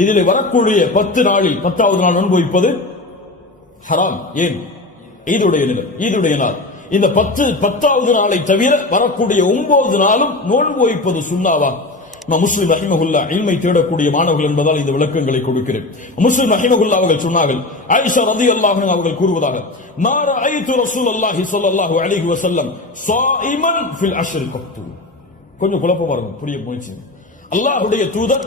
இதில் வரக்கூடிய பத்து நாளில் பத்தாவது நாள் அனுபவிப்பது ஹராம் ஏன் ஈதுடைய நிலை ஈதுடைய நாள் இந்த பத்து பத்தாவது நாளை தவிர வரக்கூடிய ஒன்பது நாளும் நோன்பு வைப்பது சுண்ணாவா முஸ்லிம் ரஹிமகுல்லா இன்மை தேடக்கூடிய மாணவர்கள் என்பதால் இந்த விளக்கங்களை கொடுக்கிறேன் முஸ்லிம் ரஹிமகுல்லா அவர்கள் சொன்னார்கள் ஐஷா ரதி அல்லாஹ் அவர்கள் கூறுவதாக மாற ஐத்து ரசூல் அல்லாஹி சொல்லல்லாஹு அலிஹி வசல்லம் கொஞ்சம் குழப்பம் வரும் புரிய முயற்சி அல்லாஹுடைய தூதர்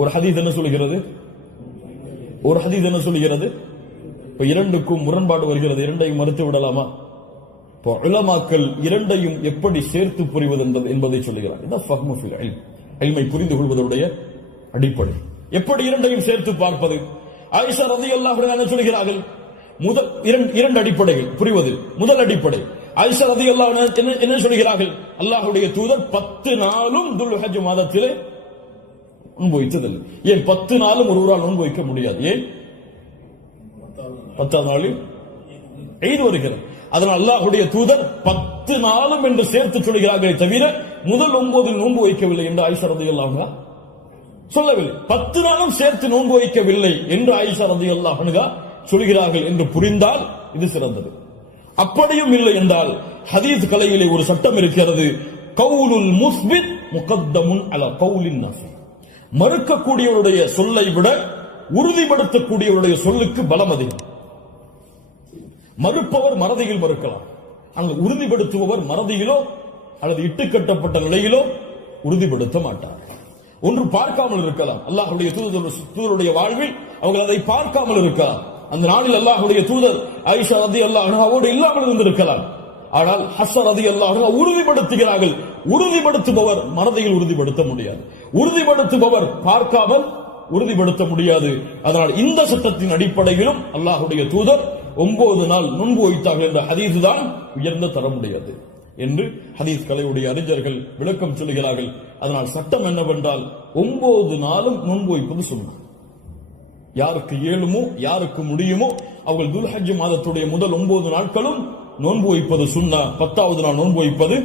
ஒரு ஹதீஸ் என்ன சொல்லுகிறது ஒரு ஹதீஸ் என்ன சொல்லுகிறது இப்போ இரண்டுக்கும் முரண்பாடு வருகிறது இரண்டையும் மறுத்து விடலாமா இப்போ இளமாக்கல் இரண்டையும் எப்படி சேர்த்து புரிவது என்பதை சொல்லுகிறார் இதை புரிந்து கொள்வதனுடைய அடிப்படை எப்படி இரண்டையும் சேர்த்து பார்ப்பது ஆயிஷா ரதி என்ன சொல்கிறார்கள் முதல் இரண்டு அடிப்படைகள் புரிவது முதல் அடிப்படை ஆயிஷா ரதி என்ன சொல்கிறார்கள் அல்லாஹுடைய தூதர் பத்து நாளும் ஹஜ் மாதத்திலே நோன்பு வைத்ததில்லை ஏன் பத்து நாளும் ஒருவரால் நோன்பு வைக்க முடியாது ஏன் பத்தாவது நாளில் எய்து வருகிறது அதனால் அல்லாஹுடைய தூதர் பத்து நாளும் என்று சேர்த்து சொல்கிறார்களே தவிர முதல் ஒன்பதில் நோன்பு வைக்கவில்லை என்று ஆயிசா ரதி அல்லாஹா சொல்லவில்லை பத்து நாளும் சேர்த்து நோன்பு வைக்கவில்லை என்று ஆயிசா ரதி அல்லாஹனுகா சொல்கிறார்கள் என்று புரிந்தால் இது சிறந்தது அப்படியும் இல்லை என்றால் ஹதீஸ் கலையிலே ஒரு சட்டம் இருக்கிறது கவுலுல் முஸ்பித் முகத்தமுன் அல கவுலின் நசி மறுக்கக்கூடியவருடைய சொல்லை விட உறுதிப்படுத்தக்கூடியவருடைய சொல்லுக்கு பலம் அதிகம் மறுப்பவர் மறதியில் மறுக்கலாம் அங்கு உறுதிப்படுத்துபவர் மறதியிலோ அல்லது இட்டுக்கட்டப்பட்ட நிலையிலோ உறுதிப்படுத்த மாட்டார் ஒன்று பார்க்காமல் இருக்கலாம் அல்லாஹுடைய தூதர் தூதருடைய வாழ்வில் அவங்க அதை பார்க்காமல் இருக்கலாம் அந்த நாளில் அல்லாஹுடைய தூதர் ஐஷா ரதி அல்லாஹோடு இல்லாமல் இருந்திருக்கலாம் ஆனால் ஹசர் ரதி அல்லாஹ் உறுதிப்படுத்துகிறார்கள் உறுதிப்படுத்துபவர் மனதையில் உறுதிப்படுத்த முடியாது உறுதிப்படுத்துபவர் பார்க்காமல் உறுதிப்படுத்த முடியாது அதனால் இந்த சட்டத்தின் அடிப்படையிலும் அல்லாஹுடைய தூதர் ஒன்பது நாள் முன்பு வைத்தார்கள் என்ற ஹதீஸ் தான் உயர்ந்த முடியாது என்று ஹதீஸ் கலையுடைய அறிஞர்கள் விளக்கம் சொல்லுகிறார்கள் அதனால் சட்டம் என்னவென்றால் ஒன்பது நாளும் நோன்பு வைப்பது சொன்னார் யாருக்கு இயலுமோ யாருக்கு முடியுமோ அவர்கள் துல்ஹஜ் மாதத்துடைய முதல் ஒன்பது நாட்களும் நோன்பு வைப்பது சுண்ணா பத்தாவது நாள் நோன்பு வைப்பது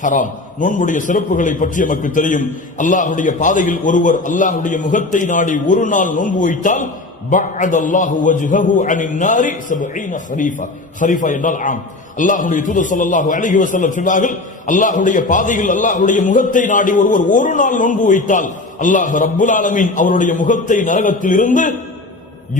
ஹராம் நோன்புடைய சிறப்புகளை பற்றி நமக்கு தெரியும் அல்லாஹுடைய பாதையில் ஒருவர் அல்லாஹுடைய முகத்தை நாடி ஒரு நாள் நோன்பு வைத்தால் பாதையில் முகத்தை நாடி ஒருவர் ஒரு நாள் நோன்பு வைத்தால் அல்லாஹ் ரபுல் அவருடைய முகத்தை நரகத்தில் இருந்து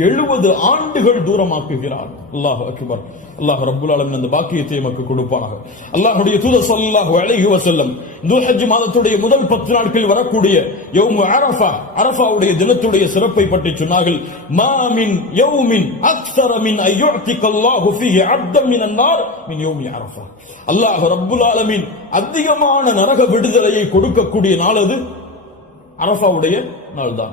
எழுபது ஆண்டுகள் தூரமாக்குகிறார் அல்லாஹ் அக்பர் அல்லாஹ் ரபுல் ஆலமின் அந்த பாக்கியத்தை நமக்கு கொடுப்பாராக அல்லாஹுடைய தூதர் சொல்லாஹ் அழகி வசல்லம் துஹஜ் மாதத்துடைய முதல் பத்து நாட்கள் வரக்கூடிய யௌமு அரஃபா அரஃபாவுடைய தினத்துடைய சிறப்பை பற்றி சொன்னார்கள் மாமின் யோமின் அக்ஸர மின் ஐயுஅதிக அல்லாஹு மின் அன்னார் மின் அரஃபா அல்லாஹ் ரப்புல் ஆலமின் அதிகமான நரக விடுதலையை கொடுக்கக்கூடிய நாள் அது அரஃபாவுடைய நாள் தான்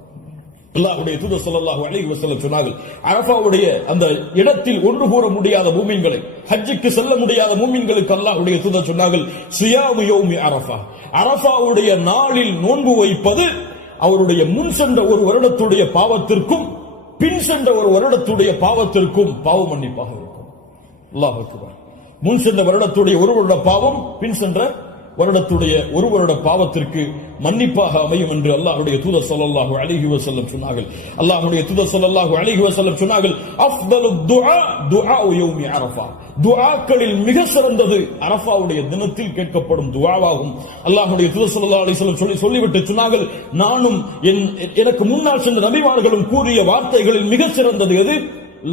அல்லாஹுடைய தூத சொல்லல்லாஹு அழகி வசல்ல சொன்னார்கள் அரபாவுடைய அந்த இடத்தில் ஒன்று கூற முடியாத பூமியங்களை ஹஜ்ஜுக்கு செல்ல முடியாத மூமின்களுக்கு அல்லாஹுடைய தூத சொன்னார்கள் சியாமு யோமி அரபா அரபாவுடைய நாளில் நோன்பு வைப்பது அவருடைய முன் சென்ற ஒரு வருடத்துடைய பாவத்திற்கும் பின் சென்ற ஒரு வருடத்துடைய பாவத்திற்கும் பாவ மன்னிப்பாக இருக்கும் அல்லாஹுக்கு முன் சென்ற வருடத்துடைய ஒரு வருட பாவம் பின் சென்ற வருடத்துடைய ஒரு வருட பாவத்திற்கு மன்னிப்பாக அமையும் என்று அல்லாஹுடைய தூத சொல்லாஹு அழகி வசல்லம் சொன்னார்கள் அல்லாஹுடைய தூத சொல்லாஹு அழகி வசல்லம் சொன்னார்கள் துவாக்களில் அரஃபா மிக சிறந்தது அரஃபாவுடைய தினத்தில் கேட்கப்படும் துவாவாகும் அல்லாஹுடைய தூத சல்லா அலிஸ்லம் சொல்லி சொல்லிவிட்டு சொன்னார்கள் நானும் என் எனக்கு முன்னால் சென்ற நபிமார்களும் கூறிய வார்த்தைகளில் மிக சிறந்தது எது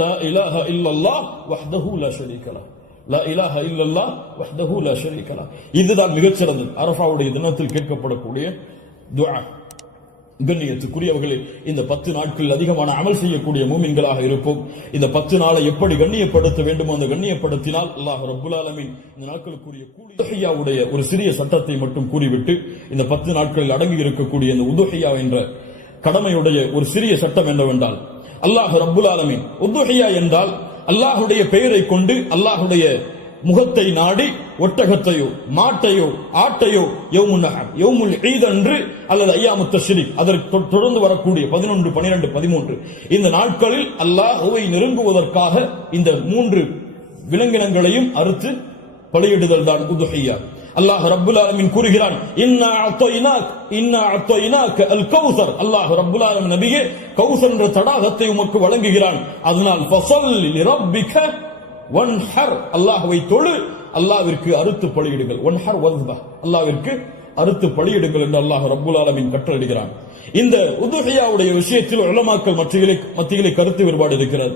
லா இலாஹ இல்லல்லாஹ் வஹ்தஹு லா ஷரீக இதுதான் மிகச்சிறந்தது அரபாவுடைய தினத்தில் கேட்கப்படக்கூடிய கண்ணியத்துக்குரியவர்களில் இந்த பத்து நாட்களில் அதிகமான அமல் செய்யக்கூடிய மூமின்களாக இருப்போம் இந்த பத்து நாளை எப்படி கண்ணியப்படுத்த வேண்டுமோ அந்த கண்ணியப்படுத்தினால் அல்லாஹ் ரபுல் ஆலமின் இந்த நாட்களுக்குரிய உதுஹையாவுடைய ஒரு சிறிய சட்டத்தை மட்டும் கூறிவிட்டு இந்த பத்து நாட்களில் அடங்கி இருக்கக்கூடிய இந்த உதுஹையா என்ற கடமையுடைய ஒரு சிறிய சட்டம் என்னவென்றால் அல்லாஹ் ரபுல் ஆலமின் உதுஹையா என்றால் அல்லாஹுடைய பெயரை கொண்டு அல்லாஹுடைய முகத்தை நாடி ஒட்டகத்தையோ மாட்டையோ ஆட்டையோ யோமுல் ஈதன்று அல்லது ஐயாமுத்த ஸ்ரீ அதற்கு தொடர்ந்து வரக்கூடிய பதினொன்று பனிரெண்டு பதிமூன்று இந்த நாட்களில் அல்லாஹ் ஓவை நெருங்குவதற்காக இந்த மூன்று விலங்கினங்களையும் அறுத்து பலியிடுதல் தான் உதுகையா அல்லாஹ் ரப்புல் ஆலமின் கூறுகிறான் இன்னா அத்தோயினாக் இன்னா அத்தோயினாக் அல் கௌசர் அல்லாஹ் ரப்புல் ஆலம் நபியே கௌசர் என்ற தடாகத்தை உமக்கு வழங்குகிறான் அதனால் ஃபசல் ரப்பிக ஒன் ஹர் அல்லாஹ்வை தொழு அல்லாவிற்கு அறுத்து பலியிடுங்கள் ஒன் ஹர் வர்தா அல்லாவிற்கு அறுத்து பலியிடுங்கள் என்று அல்லாஹ் ரப்புல் ஆலமின் கட்டளையிடுகிறான் இந்த உதுகையாவுடைய விஷயத்தில் உளமாக்கல் மத்தியிலே மத்தியிலே கருத்து வேறுபாடு இருக்கிறது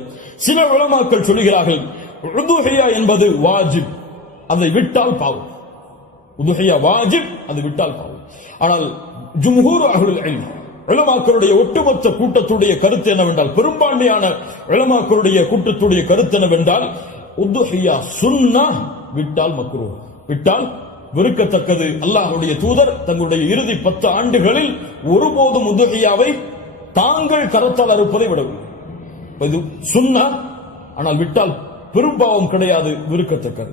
சில உளமாக்கல் சொல்கிறார்கள் உதுகையா என்பது வாஜிப் அதை விட்டால் பாவம் உதுகையா வாஜிப் அது விட்டால் பாவம் ஆனால் ஜும்ஹூர் அகுல் அல்மி இளமாக்களுடைய ஒட்டுமொத்த கூட்டத்துடைய கருத்து என்னவென்றால் பெரும்பான்மையான இளமாக்களுடைய கூட்டத்துடைய கருத்து என்னவென்றால் உத்துஹியா சுன்னா விட்டால் மக்ரூ விட்டால் வெறுக்கத்தக்கது அல்லாஹுடைய தூதர் தங்களுடைய இறுதி பத்து ஆண்டுகளில் ஒருபோதும் உதுகையாவை தாங்கள் கருத்தால் அறுப்பதை விடவில்லை இது சுன்னா ஆனால் விட்டால் பெரும்பாவம் கிடையாது விருக்கத்தக்கது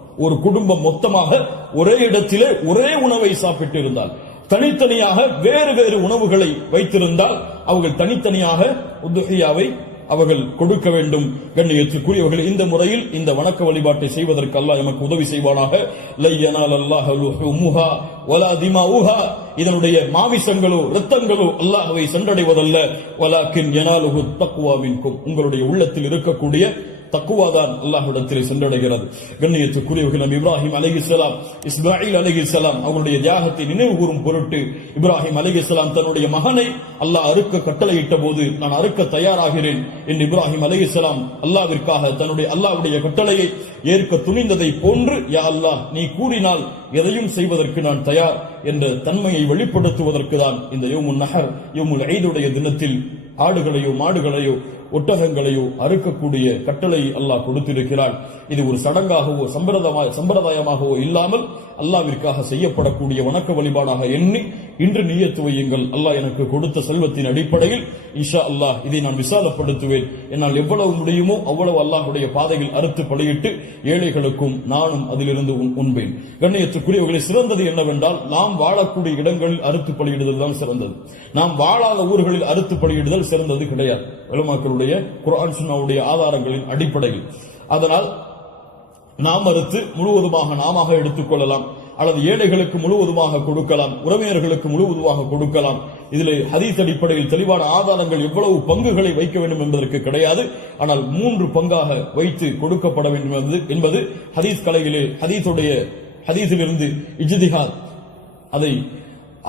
ஒரு குடும்பம் மொத்தமாக ஒரே இடத்திலே ஒரே உணவை சாப்பிட்டு இருந்தால் தனித்தனியாக வேறு வேறு உணவுகளை வைத்திருந்தால் அவர்கள் தனித்தனியாக உத்துகையாவை அவர்கள் கொடுக்க வேண்டும் கண்ணியத்திற்குரியவர்கள் இந்த முறையில் இந்த வணக்க வழிபாட்டை செய்வதற்கு அல்லாஹ் எமக்கு உதவி செய்வானாக லையனால் அல்லாஹ் வலா திமா உஹா இதனுடைய மாவிசங்களோ ரத்தங்களோ அல்லாஹவை சென்றடைவதல்ல வலாக்கின் எனாலுகு தக்குவாவின்கும் உங்களுடைய உள்ளத்தில் இருக்கக்கூடிய தக்குவாதான் அல்லாஹிடத்திலே சென்றடைகிறது கண்ணியத்துக்குரியவர்கள் நம் இப்ராஹிம் அலிகிஸ்லாம் இஸ்மாயில் அலிகிஸ்லாம் அவருடைய தியாகத்தை நினைவு கூறும் பொருட்டு இப்ராஹிம் அலிகிஸ்லாம் தன்னுடைய மகனை அல்லாஹ் அறுக்க கட்டளையிட்ட போது நான் அறுக்க தயாராகிறேன் என்று இப்ராஹிம் அலிகிஸ்லாம் அல்லாவிற்காக தன்னுடைய அல்லாவுடைய கட்டளையை ஏற்க துணிந்ததை போன்று யா அல்லாஹ் நீ கூறினால் எதையும் செய்வதற்கு நான் தயார் என்ற தன்மையை வெளிப்படுத்துவதற்கு தான் இந்த யோமுன் நகர் யோமுல் ஐதுடைய தினத்தில் ஆடுகளையோ மாடுகளையோ ஒட்டகங்களையோ அறுக்கக்கூடிய கட்டளை அல்லாஹ் கொடுத்திருக்கிறான் இது ஒரு சடங்காகவோ சம்பிரதாய சம்பிரதாயமாகவோ இல்லாமல் அல்லாவிற்காக செய்யப்படக்கூடிய வணக்க வழிபாடாக எண்ணி இன்று நீயத்து வையுங்கள் அல்லாஹ் எனக்கு கொடுத்த செல்வத்தின் அடிப்படையில் இஷா அல்லாஹ் இதை நான் விசாலப்படுத்துவேன் என்னால் எவ்வளவு முடியுமோ அவ்வளவு அல்லாஹுடைய பாதையில் அறுத்து படையிட்டு ஏழைகளுக்கும் நானும் அதிலிருந்து உண்பேன் கண்ணியத்துக்குரியவர்களை சிறந்தது என்னவென்றால் நாம் வாழக்கூடிய இடங்களில் அறுத்து பலியிடுதல் தான் சிறந்தது நாம் வாழாத ஊர்களில் அறுத்து பலியிடுதல் சிறந்தது கிடையாது வலுமாக்களுடைய குரான் சுன்னாவுடைய ஆதாரங்களின் அடிப்படையில் அதனால் நாம் அறுத்து முழுவதுமாக நாம எடுத்துக்கொள்ளலாம் அல்லது ஏழைகளுக்கு முழுவதுமாக கொடுக்கலாம் உறவினர்களுக்கு முழுவதுமாக கொடுக்கலாம் இதில் ஹதீஸ் அடிப்படையில் தெளிவான ஆதாரங்கள் எவ்வளவு பங்குகளை வைக்க வேண்டும் என்பதற்கு கிடையாது ஆனால் மூன்று பங்காக வைத்து கொடுக்கப்பட வேண்டும் என்பது ஹதீஸ் கலையிலே ஹதீஸுடைய ஹதீஸிலிருந்து இஜ்திஹாத் அதை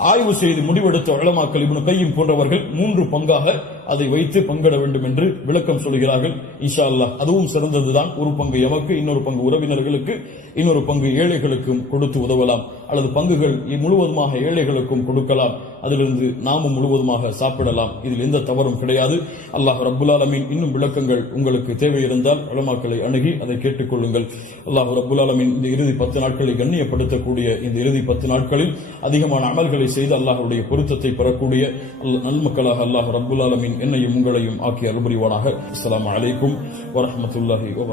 ஆய்வு செய்து முடிவெடுத்த வளமாக்கல் இவனு கையும் போன்றவர்கள் மூன்று பங்காக அதை வைத்து பங்கிட வேண்டும் என்று விளக்கம் சொல்கிறார்கள் இஷா அல்லா அதுவும் சிறந்ததுதான் ஒரு பங்கு எமக்கு இன்னொரு பங்கு உறவினர்களுக்கு இன்னொரு பங்கு ஏழைகளுக்கும் கொடுத்து உதவலாம் அல்லது பங்குகள் முழுவதுமாக ஏழைகளுக்கும் கொடுக்கலாம் அதிலிருந்து நாமும் முழுவதுமாக சாப்பிடலாம் இதில் எந்த தவறும் கிடையாது அல்லாஹ் ரபுல் ஆலமின் இன்னும் விளக்கங்கள் உங்களுக்கு தேவை இருந்தால் வளமாக்களை அணுகி அதை கேட்டுக்கொள்ளுங்கள் அல்லாஹ் ரபுல் ஆலமின் இந்த இறுதி பத்து நாட்களை கண்ணியப்படுத்தக்கூடிய இந்த இறுதி பத்து நாட்களில் அதிகமான அமல்களை செய்து அல்லாஹருடைய பொருத்தத்தை பெறக்கூடிய நன்மக்களாக அல்லாஹ் ரபுல் ஆலமின் என்னையும் உங்களையும் ஆக்கி அருள்புரிவானாக அஸ்ஸலாமு அலைக்கும் வரஹ்மத்துல்லாஹி வபரகாத்துஹு